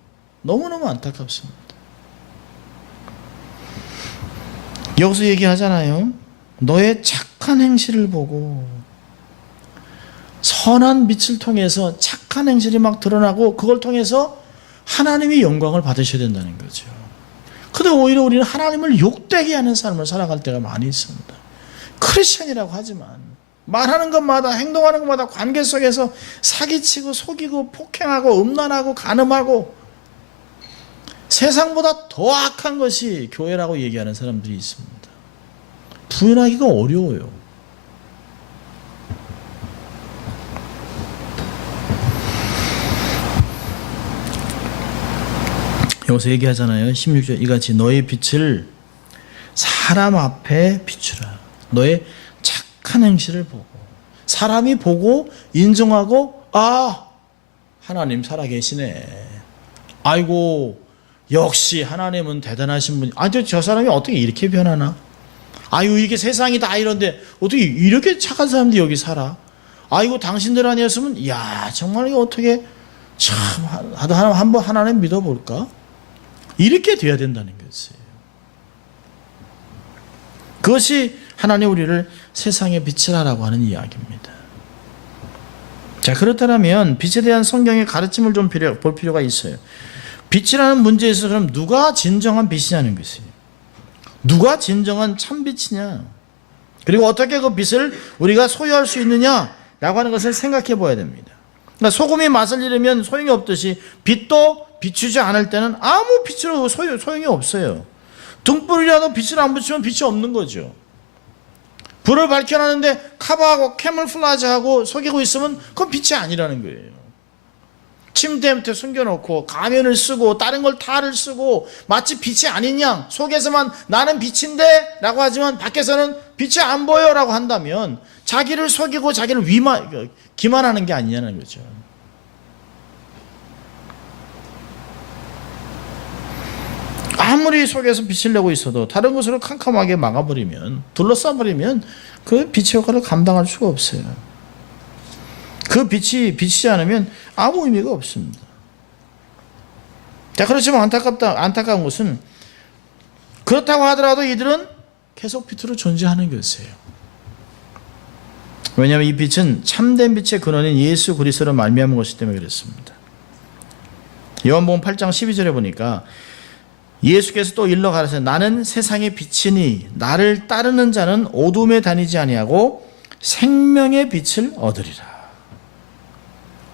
안타깝습니다. 여기서 얘기하잖아요. 너의 착한 행실을 보고 선한 빛을 통해서 착한 행실이 막 드러나고 그걸 통해서 하나님이 영광을 받으셔야 된다는 거죠. 근데 오히려 우리는 하나님을 욕되게 하는 삶을 살아갈 때가 많이 있습니다. 크리스천이라고 하지만 말하는 것마다 행동하는 것마다 관계 속에서 사기치고 속이고 폭행하고 음란하고 간음하고 세상보다 더 악한 것이 교회라고 얘기하는 사람들이 있습니다. 부인하기가 어려워요. 여기서 얘기하잖아요. 16절 이같이 너의 빛을 사람 앞에 비추라. 너의 착한 행실을 보고 사람이 보고 인정하고 하나님 살아계시네. 아이고 역시 하나님은 대단하신 분이. 저 사람이 어떻게 이렇게 변하나? 이게 세상이 다 이런데 어떻게 이렇게 착한 사람들이 여기 살아? 아이고 당신들 아니었으면 정말 이거 어떻게 참 한번 하나님 믿어볼까? 이렇게 돼야 된다는 것이에요. 그것이 하나님 우리를 세상의 빛을 하라고 하는 이야기입니다. 자, 그렇다면 빛에 대한 성경의 가르침을 좀 볼 필요가 있어요. 빛이라는 문제에 있어서 그럼 누가 진정한 빛이냐는 것이에요. 누가 진정한 참 빛이냐? 그리고 어떻게 그 빛을 우리가 소유할 수 있느냐라고 하는 것을 생각해 봐야 됩니다. 그러니까 소금이 맛을 잃으면 소용이 없듯이 빛도 비추지 않을 때는 아무 빛으로 소용이 없어요. 등불이라도 빛을 안 붙이면 빛이 없는 거죠. 불을 밝혀놨는데 커버하고 캐물플라즈하고 속이고 있으면 그건 빛이 아니라는 거예요. 침대 밑에 숨겨놓고 가면을 쓰고 다른 걸 탈을 쓰고 마치 빛이 아닌 양 속에서만 나는 빛인데 라고 하지만 밖에서는 빛이 안 보여 라고 한다면 자기를 속이고 자기를 기만하는 게 아니냐는 거죠. 아무리 속에서 빛을 내고 있어도 다른 것으로 캄캄하게 막아버리면, 둘러싸버리면 그 빛의 효과를 감당할 수가 없어요. 그 빛이 비치지 않으면 아무 의미가 없습니다. 자, 그렇지만 안타까운 것은 그렇다고 하더라도 이들은 계속 빛으로 존재하는 것이에요. 왜냐하면 이 빛은 참된 빛의 근원인 예수 그리스도로 말미암은 것이기 때문에 그렇습니다. 요한복음 8장 12절에 보니까 예수께서 또 일러 가라사대 나는 세상의 빛이니 나를 따르는 자는 어둠에 다니지 아니하고 생명의 빛을 얻으리라.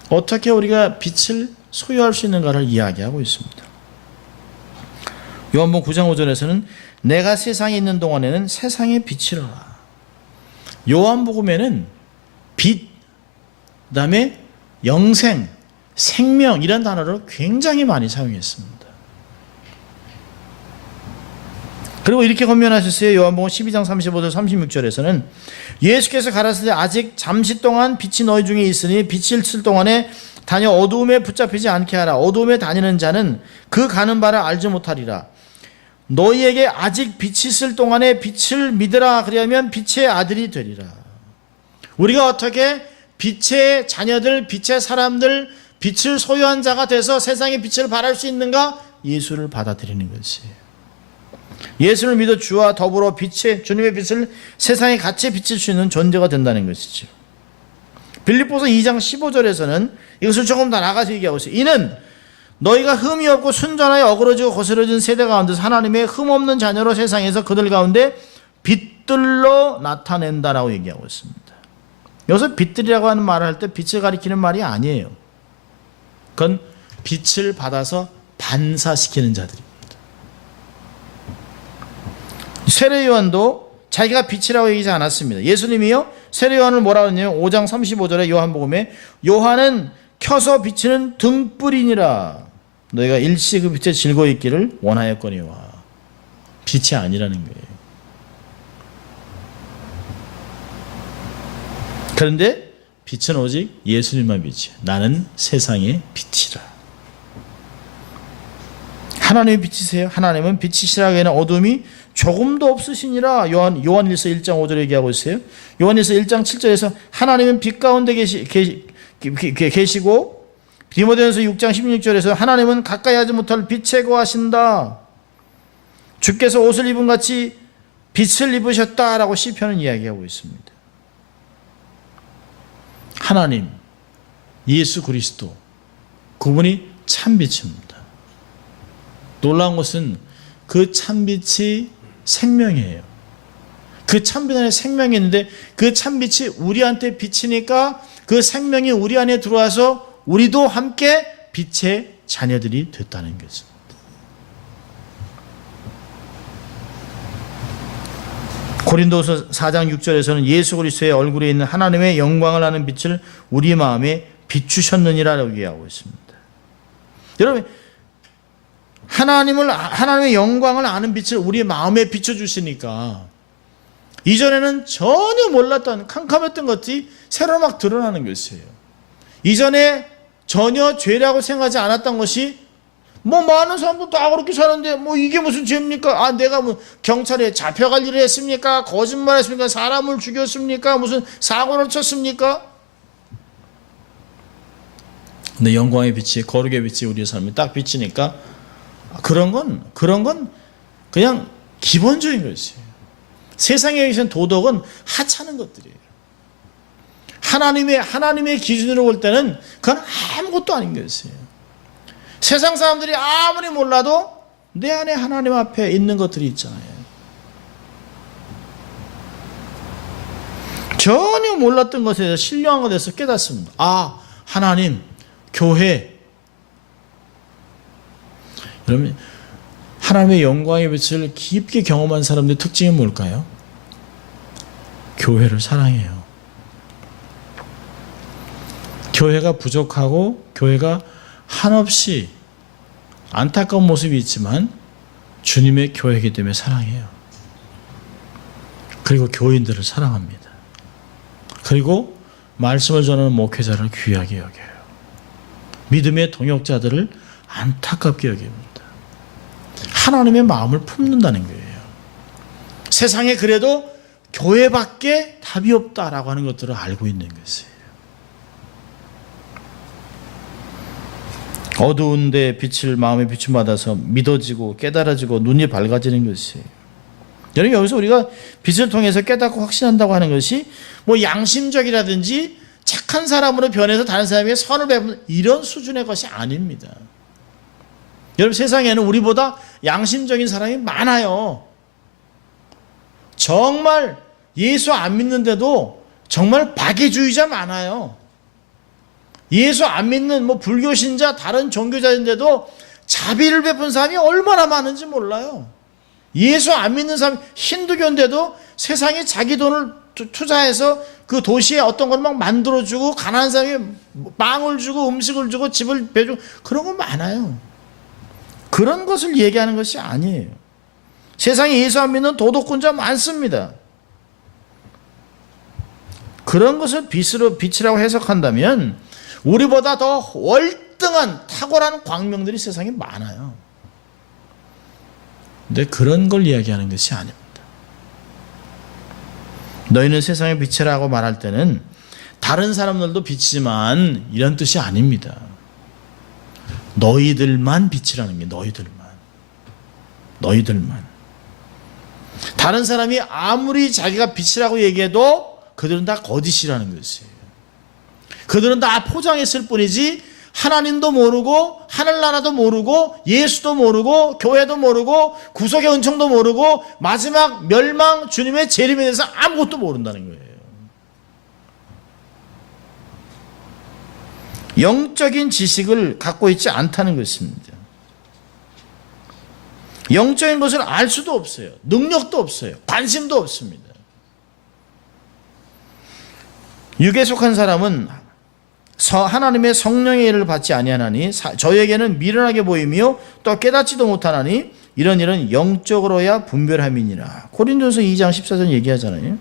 어떻게 우리가 빛을 소유할 수 있는가를 이야기하고 있습니다. 요한복음 9장 5절에서는 내가 세상에 있는 동안에는 세상의 빛이라. 요한복음에는 빛, 그 다음에 영생, 생명 이런 단어를 굉장히 많이 사용했습니다. 그리고 이렇게 권면하셨어요. 요한복음 12장 35절 36절에서는 예수께서 가라사대 아직 잠시 동안 빛이 너희 중에 있으니 빛이 있을 동안에 다녀 어두움에 붙잡히지 않게 하라. 어두움에 다니는 자는 그 가는 바를 알지 못하리라. 너희에게 아직 빛이 있을 동안에 빛을 믿으라. 그리하면 빛의 아들이 되리라. 우리가 어떻게 빛의 자녀들, 빛의 사람들, 빛을 소유한 자가 돼서 세상의 빛을 발할 수 있는가? 예수를 받아들이는 것이에요. 예수를 믿어 주와 더불어 주님의 빛을 세상에 같이 비칠 수 있는 존재가 된다는 것이죠. 빌립보서 2장 15절에서는 이것을 조금 더 나가서 얘기하고 있어요. 이는 너희가 흠이 없고 순전하여 어그러지고 거스러진 세대 가운데서 하나님의 흠 없는 자녀로 세상에서 그들 가운데 빛들로 나타낸다라고 얘기하고 있습니다. 여기서 빛들이라고 하는 말을 할 때 빛을 가리키는 말이 아니에요. 그건 빛을 받아서 반사시키는 자들입니다. 세례요한도 자기가 빛이라고 얘기하지 않았습니다. 예수님이요 세례요한을 뭐라고 했냐면 5장 35절에 요한복음에 요한은 켜서 비치는 등불이니라. 너희가 일시 그 빛에 즐거워 있기를 원하였거니와. 빛이 아니라는 거예요. 그런데 빛은 오직 예수님만 빛이에요. 나는 세상의 빛이라. 하나님의 빛이세요. 하나님은 빛이시라. 하기에는 어둠이 조금도 없으시니라. 요한일서 1장 5절에 얘기하고 있어요. 요한일서 1장 7절에서 하나님은 빛 가운데 계시고 디모데전서 6장 16절에서 하나님은 가까이 하지 못할 빛에 거하신다. 주께서 옷을 입은 같이 빛을 입으셨다라고 시편은 이야기하고 있습니다. 하나님, 예수 그리스도, 그분이 참빛입니다. 놀라운 것은 그 참빛이 생명이에요. 그 참빛 안에 생명이 있는데 그 참빛이 우리한테 비치니까 그 생명이 우리 안에 들어와서 우리도 함께 빛의 자녀들이 됐다는 거죠. 고린도서 4장 6절에서는 예수 그리스도의 얼굴에 있는 하나님의 영광을 아는 빛을 우리 마음에 비추셨느니라라고 얘기하고 있습니다. 여러분, 하나님의 영광을 아는 빛을 우리 마음에 비춰주시니까 이전에는 전혀 몰랐던 캄캄했던 것들이 새로 막 드러나는 것이에요. 이전에 전혀 죄라고 생각하지 않았던 것이 많은 사람도 다 그렇게 사는데 이게 무슨 죄입니까? 내가 경찰에 잡혀갈 일을 했습니까? 거짓말했습니까? 사람을 죽였습니까? 무슨 사고를 쳤습니까? 근데 영광의 빛이 거룩의 빛이 우리의 삶에 딱 비치니까 그런 건 그냥 기본적인 것이에요. 세상에 계신 도덕은 하찮은 것들이에요. 하나님의 기준으로 볼 때는 그건 아무것도 아닌 것이에요. 세상 사람들이 아무리 몰라도 내 안에 하나님 앞에 있는 것들이 있잖아요. 전혀 몰랐던 것에 대해서 신령한 것에 대해서 깨닫습니다. 아, 하나님, 교회. 여러분, 하나님의 영광의 빛을 깊게 경험한 사람들의 특징이 뭘까요? 교회를 사랑해요. 교회가 부족하고 교회가 한없이 안타까운 모습이 있지만 주님의 교회이기 때문에 사랑해요. 그리고 교인들을 사랑합니다. 그리고 말씀을 전하는 목회자를 귀하게 여겨요. 믿음의 동역자들을 안타깝게 여깁니다. 하나님의 마음을 품는다는 거예요. 세상에 그래도 교회밖에 답이 없다라고 하는 것들을 알고 있는 것이에요. 어두운데 마음의 빛을 받아서 믿어지고 깨달아지고 눈이 밝아지는 것이에요. 여러분, 여기서 우리가 빛을 통해서 깨닫고 확신한다고 하는 것이 뭐 양심적이라든지 착한 사람으로 변해서 다른 사람에게 선을 베푸는 이런 수준의 것이 아닙니다. 여러분, 세상에는 우리보다 양심적인 사람이 많아요. 정말 예수 안 믿는데도 정말 박애주의자 많아요. 예수 안 믿는 뭐 불교 신자 다른 종교자인데도 자비를 베푼 사람이 얼마나 많은지 몰라요. 예수 안 믿는 사람 힌두교인데도 세상에 자기 돈을 투자해서 그 도시에 어떤 걸 막 만들어주고 가난한 사람이 빵을 주고 음식을 주고 집을 배주고 그런 거 많아요. 그런 것을 얘기하는 것이 아니에요. 세상에 예수 안 믿는 도덕군자 많습니다. 그런 것을 빛이라고 해석한다면 우리보다 더 월등한 탁월한 광명들이 세상에 많아요. 근데 그런 걸 이야기하는 것이 아닙니다. 너희는 세상의 빛이라고 말할 때는 다른 사람들도 빛이지만 이런 뜻이 아닙니다. 너희들만 빛이라는 게 너희들만. 다른 사람이 아무리 자기가 빛이라고 얘기해도 그들은 다 거짓이라는 것이에요. 그들은 다 포장했을 뿐이지 하나님도 모르고 하늘나라도 모르고 예수도 모르고 교회도 모르고 구속의 은총도 모르고 마지막 멸망 주님의 재림에 대해서 아무것도 모른다는 거예요. 영적인 지식을 갖고 있지 않다는 것입니다. 영적인 것을 알 수도 없어요. 능력도 없어요. 관심도 없습니다. 육에 속한 사람은 하나님의 성령의 일을 받지 아니하나니 저에게는 미련하게 보이며 또 깨닫지도 못하나니 이런 일은 영적으로야 분별함이니라. 고린도서 2장 14절 얘기하잖아요.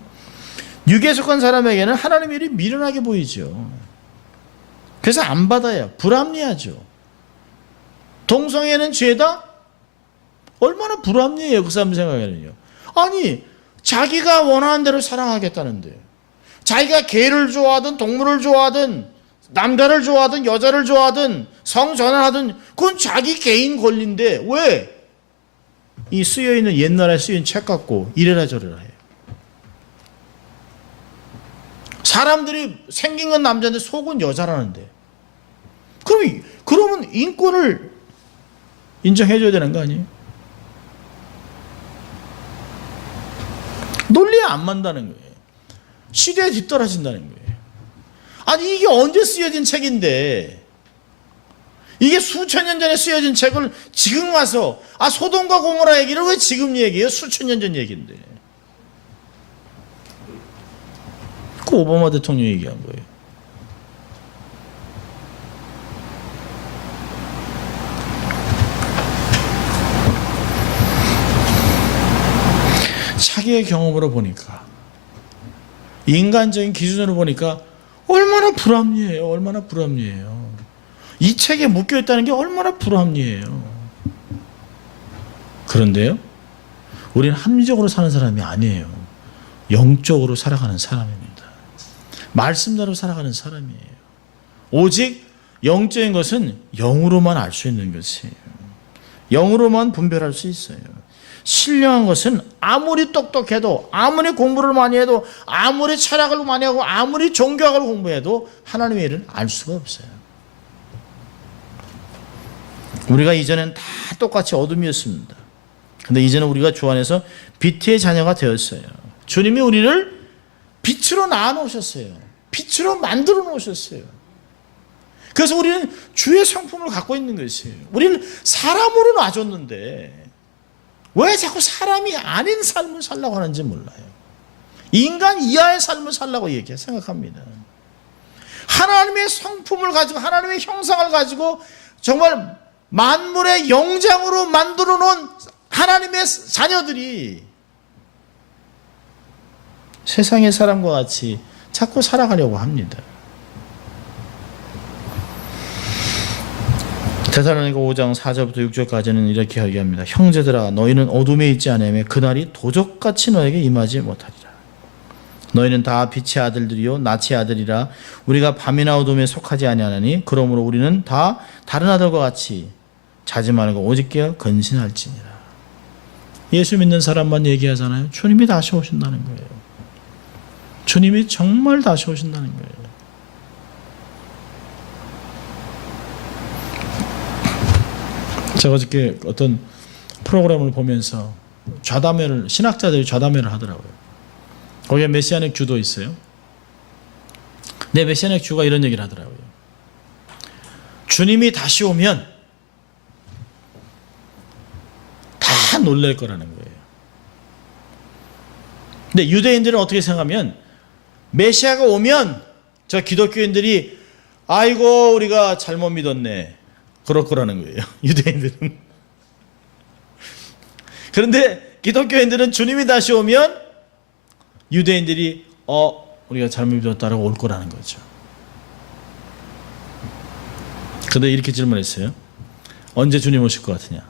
육에 속한 사람에게는 하나님의 일이 미련하게 보이죠. 그래서 안 받아요. 불합리하죠. 동성애는 죄다? 얼마나 불합리해요, 그 사람 생각에는요. 아니, 자기가 원하는 대로 사랑하겠다는데 자기가 개를 좋아하든 동물을 좋아하든 남자를 좋아하든 여자를 좋아하든 성전환하든 그건 자기 개인 권리인데 왜 이 쓰여있는 옛날에 쓰인 책 갖고 이래라 저래라 해요. 사람들이 생긴 건 남자인데 속은 여자라는데 그러면 인권을 인정해줘야 되는 거 아니에요? 논리에 안 맞는다는 거예요. 시대에 뒤떨어진다는 거예요. 아니, 이게 언제 쓰여진 책인데 이게 수천 년 전에 쓰여진 책을 지금 와서 소돔과 고모라 얘기를 왜 지금 얘기해요? 수천 년 전 얘기인데. 그 오바마 대통령이 얘기한 거예요. 자기의 경험으로 보니까 인간적인 기준으로 보니까 얼마나 불합리해요. 이 책에 묶여있다는 게 얼마나 불합리해요. 그런데요, 우리는 합리적으로 사는 사람이 아니에요. 영적으로 살아가는 사람입니다. 말씀대로 살아가는 사람이에요. 오직 영적인 것은 영으로만 알 수 있는 것이에요. 영으로만 분별할 수 있어요. 신령한 것은 아무리 똑똑해도 아무리 공부를 많이 해도 아무리 철학을 많이 하고 아무리 종교학을 공부해도 하나님의 일은 알 수가 없어요. 우리가 이전엔 다 똑같이 어둠이었습니다. 그런데 이제는 우리가 주 안에서 빛의 자녀가 되었어요. 주님이 우리를 빛으로 낳아 놓으셨어요. 빛으로 만들어 놓으셨어요. 그래서 우리는 주의 성품을 갖고 있는 것이에요. 우리는 사람으로 놔줬는데 왜 자꾸 사람이 아닌 삶을 살라고 하는지 몰라요. 인간 이하의 삶을 살라고 생각합니다. 하나님의 성품을 가지고 하나님의 형상을 가지고 정말 만물의 영장으로 만들어 놓은 하나님의 자녀들이 세상의 사람과 같이 자꾸 살아가려고 합니다. 데살로니가 5장 4절부터 6절까지는 이렇게 이야기합니다. 형제들아 너희는 어둠에 있지 않으며 그날이 도적같이 너에게 임하지 못하리라. 너희는 다 빛의 아들들이요 낯의 아들이라 우리가 밤이나 어둠에 속하지 아니하나니 그러므로 우리는 다 다른 아들과 같이 자지 말고 오직 깨어 근신할지니라. 예수 믿는 사람만 얘기하잖아요. 주님이 다시 오신다는 거예요. 주님이 정말 다시 오신다는 거예요. 제가 어저께 어떤 프로그램을 보면서 신학자들이 좌담회를 하더라고요. 거기에 메시아닉 주도 있어요. 네, 메시아닉 주가 이런 얘기를 하더라고요. 주님이 다시 오면 다 놀랄 거라는 거예요. 근데 유대인들은 어떻게 생각하면 메시아가 오면 저 기독교인들이 아이고 우리가 잘못 믿었네 그럴 거라는 거예요. 유대인들은. 그런데 기독교인들은 주님이 다시 오면 유대인들이 우리가 잘못 믿었다라고 올 거라는 거죠. 그런데 이렇게 질문했어요. 언제 주님 오실 것 같으냐?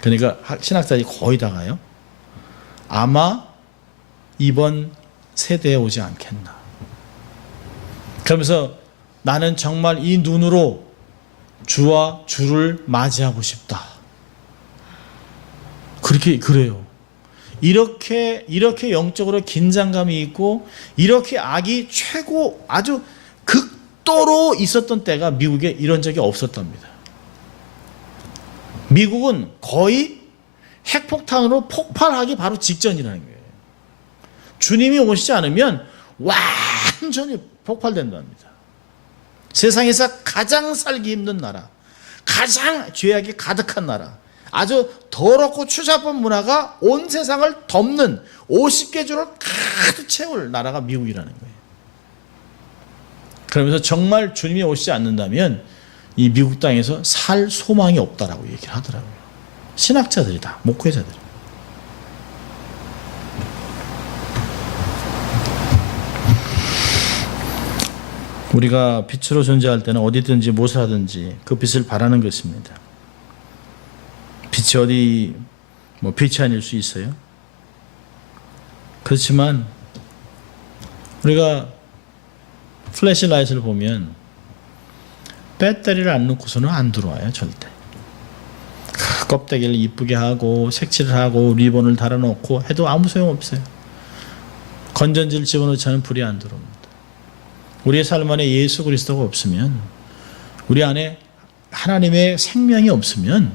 그러니까 신학자들이 거의 다가요. 아마 이번 세대에 오지 않겠나. 그러면서 나는 정말 이 눈으로 주와 주를 맞이하고 싶다. 그래요. 이렇게 영적으로 긴장감이 있고 이렇게 악이 최고 아주 극도로 있었던 때가 미국에 이런 적이 없었답니다. 미국은 거의 핵폭탄으로 폭발하기 바로 직전이라는 거예요. 주님이 오시지 않으면 완전히 폭발된답니다. 세상에서 가장 살기 힘든 나라, 가장 죄악이 가득한 나라, 아주 더럽고 추잡한 문화가 온 세상을 덮는 50개주를 가득 채울 나라가 미국이라는 거예요. 그러면서 정말 주님이 오시지 않는다면 이 미국 땅에서 살 소망이 없다라고 얘기를 하더라고요. 신학자들이다, 목회자들. 우리가 빛으로 존재할 때는 어디든지 무엇을 하든지 그 빛을 바라는 것입니다. 빛이 어디 빛이 아닐 수 있어요. 그렇지만 우리가 플래시라이트를 보면 배터리를 안 넣고서는 안 들어와요. 절대. 껍데기를 이쁘게 하고 색칠을 하고 리본을 달아놓고 해도 아무 소용없어요. 건전지를 집어넣지 않으면 불이 안 들어옵니다. 우리의 삶 안에 예수 그리스도가 없으면, 우리 안에 하나님의 생명이 없으면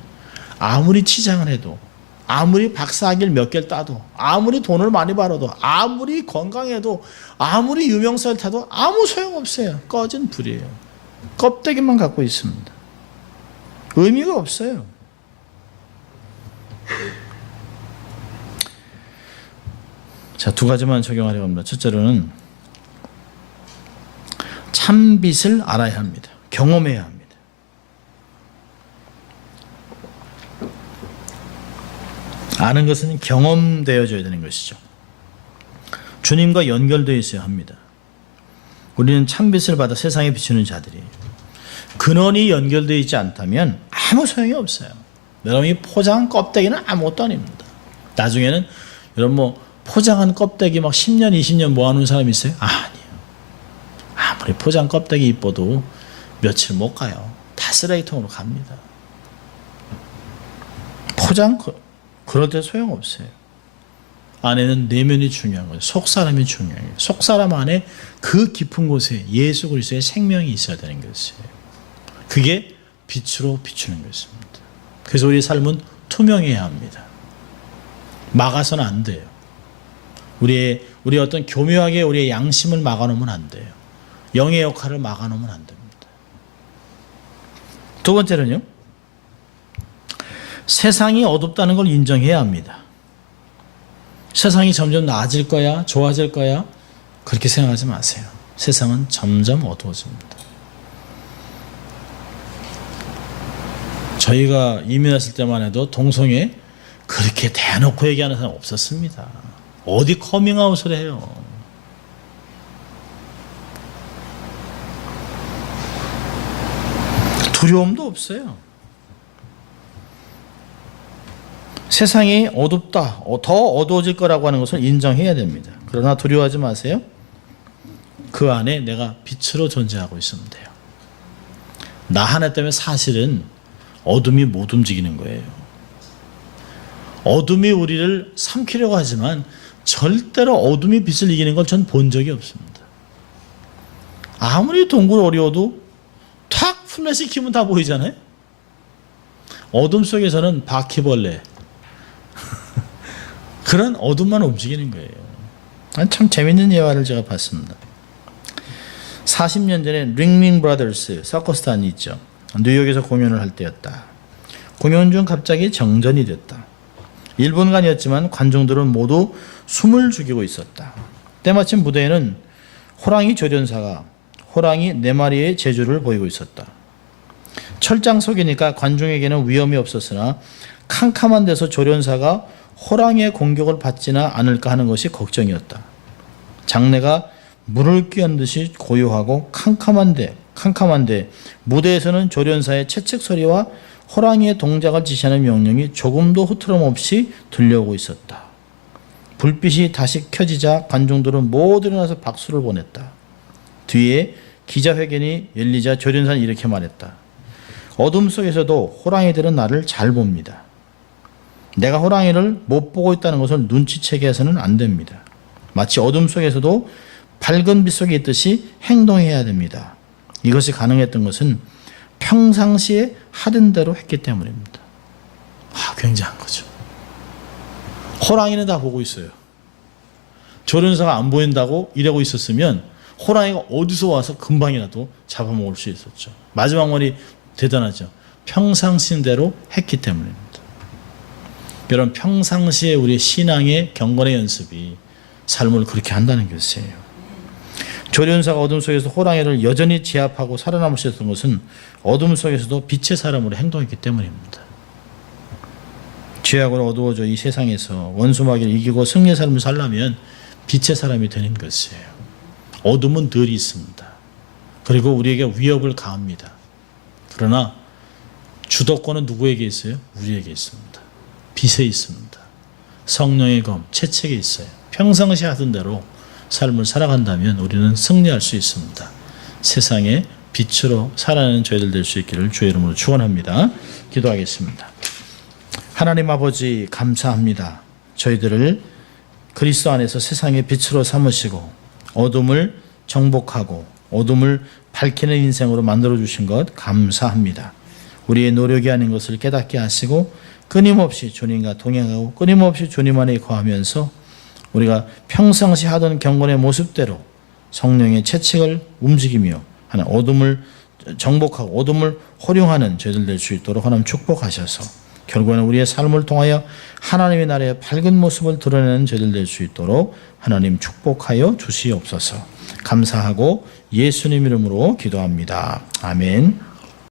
아무리 치장을 해도, 아무리 박사학위를 몇 개를 따도, 아무리 돈을 많이 벌어도, 아무리 건강해도, 아무리 유명세를 타도 아무 소용없어요. 꺼진 불이에요. 껍데기만 갖고 있습니다. 의미가 없어요. 자, 두 가지만 적용하려고 합니다. 첫째로는 참빛을 알아야 합니다. 경험해야 합니다. 아는 것은 경험되어져야 되는 것이죠. 주님과 연결되어 있어야 합니다. 우리는 참빛을 받아 세상에 비추는 자들이에요. 근원이 연결되어 있지 않다면 아무 소용이 없어요. 여러분이 포장한 껍데기는 아무것도 아닙니다. 나중에는 여러분 포장한 껍데기 막 10년, 20년 모아놓은 사람 있어요? 아니에요. 아무리 포장 껍데기 이뻐도 며칠 못 가요. 다 쓰레기통으로 갑니다. 포장 그럴 때 소용없어요. 안에는 내면이 중요한 거예요. 속사람이 중요해요. 속사람 안에 그 깊은 곳에 예수 그리스도의 생명이 있어야 되는 것이에요. 그게 빛으로 비추는 것입니다. 그래서 우리 삶은 투명해야 합니다. 막아서는 안 돼요. 우리 어떤 교묘하게 우리의 양심을 막아놓으면 안 돼요. 영의 역할을 막아놓으면 안 됩니다. 두 번째는요. 세상이 어둡다는 걸 인정해야 합니다. 세상이 점점 나아질 거야, 좋아질 거야, 그렇게 생각하지 마세요. 세상은 점점 어두워집니다. 저희가 이민했을 때만 해도 동성애 그렇게 대놓고 얘기하는 사람 없었습니다. 어디 커밍아웃을 해요. 두려움도 없어요. 세상이 어둡다, 더 어두워질 거라고 하는 것을 인정해야 됩니다. 그러나 두려워하지 마세요. 그 안에 내가 빛으로 존재하고 있으면 돼요. 나 하나 때문에 사실은 어둠이 못 움직이는 거예요. 어둠이 우리를 삼키려고 하지만 절대로 어둠이 빛을 이기는 걸 전 본 적이 없습니다. 아무리 동굴 어려워도 탁 플래시 키면 다 보이잖아요. 어둠 속에서는 바퀴벌레 그런 어둠만 움직이는 거예요. 참 재밌는 예화를 제가 봤습니다. 40년 전에 링링 브라더스 서커스단이 있죠. 뉴욕에서 공연을 할 때였다. 공연 중 갑자기 정전이 됐다. 1분간이었지만 관중들은 모두 숨을 죽이고 있었다. 때마침 무대에는 호랑이 조련사가 호랑이 4마리의 제주를 보이고 있었다. 철장 속이니까 관중에게는 위험이 없었으나 캄캄한 데서 조련사가 호랑이의 공격을 받지나 않을까 하는 것이 걱정이었다. 장내가 물을 끼얹은 듯이 고요하고 캄캄한데 무대에서는 조련사의 채찍 소리와 호랑이의 동작을 지시하는 명령이 조금도 흐트럼 없이 들려오고 있었다. 불빛이 다시 켜지자 관중들은 모두 일어나서 박수를 보냈다. 뒤에 기자회견이 열리자 조련사는 이렇게 말했다. 어둠 속에서도 호랑이들은 나를 잘 봅니다. 내가 호랑이를 못 보고 있다는 것을 눈치채게 해서는 안 됩니다. 마치 어둠 속에서도 밝은 빛 속에 있듯이 행동해야 됩니다. 이것이 가능했던 것은 평상시에 하던 대로 했기 때문입니다. 굉장한 거죠. 호랑이는 다 보고 있어요. 조련사가 안 보인다고 이러고 있었으면 호랑이가 어디서 와서 금방이라도 잡아먹을 수 있었죠. 마지막 말이 대단하죠. 평상시대로 했기 때문입니다. 여러분, 평상시에 우리의 신앙의 경건의 연습이 삶을 그렇게 한다는 것이에요. 조련사가 어둠 속에서 호랑이를 여전히 제압하고 살아남을 수 있었던 것은 어둠 속에서도 빛의 사람으로 행동했기 때문입니다. 죄악으로 어두워져 이 세상에서 원수마귀를 이기고 승리의 삶을 살려면 빛의 사람이 되는 것이에요. 어둠은 늘 있습니다. 그리고 우리에게 위협을 가합니다. 그러나 주도권은 누구에게 있어요? 우리에게 있습니다. 빛에 있습니다. 성령의 검, 채찍에 있어요. 평상시 하던 대로 삶을 살아간다면 우리는 승리할 수 있습니다. 세상에 빛으로 살아내는 저희들 될 수 있기를 주의 이름으로 축원합니다. 기도하겠습니다. 하나님 아버지, 감사합니다. 저희들을 그리스도 안에서 세상의 빛으로 삼으시고 어둠을 정복하고 어둠을 밝히는 인생으로 만들어주신 것 감사합니다. 우리의 노력이 아닌 것을 깨닫게 하시고 끊임없이 주님과 동행하고 끊임없이 주님 안에 거하면서 우리가 평상시 하던 경건의 모습대로 성령의 채찍을 움직이며 하는 어둠을 정복하고 어둠을 활용하는 저희들 될 수 있도록 하나님 축복하셔서 결국에는 우리의 삶을 통하여 하나님의 나라의 밝은 모습을 드러내는 저희들 될 수 있도록 하나님 축복하여 주시옵소서. 감사하고 예수님 이름으로 기도합니다. 아멘.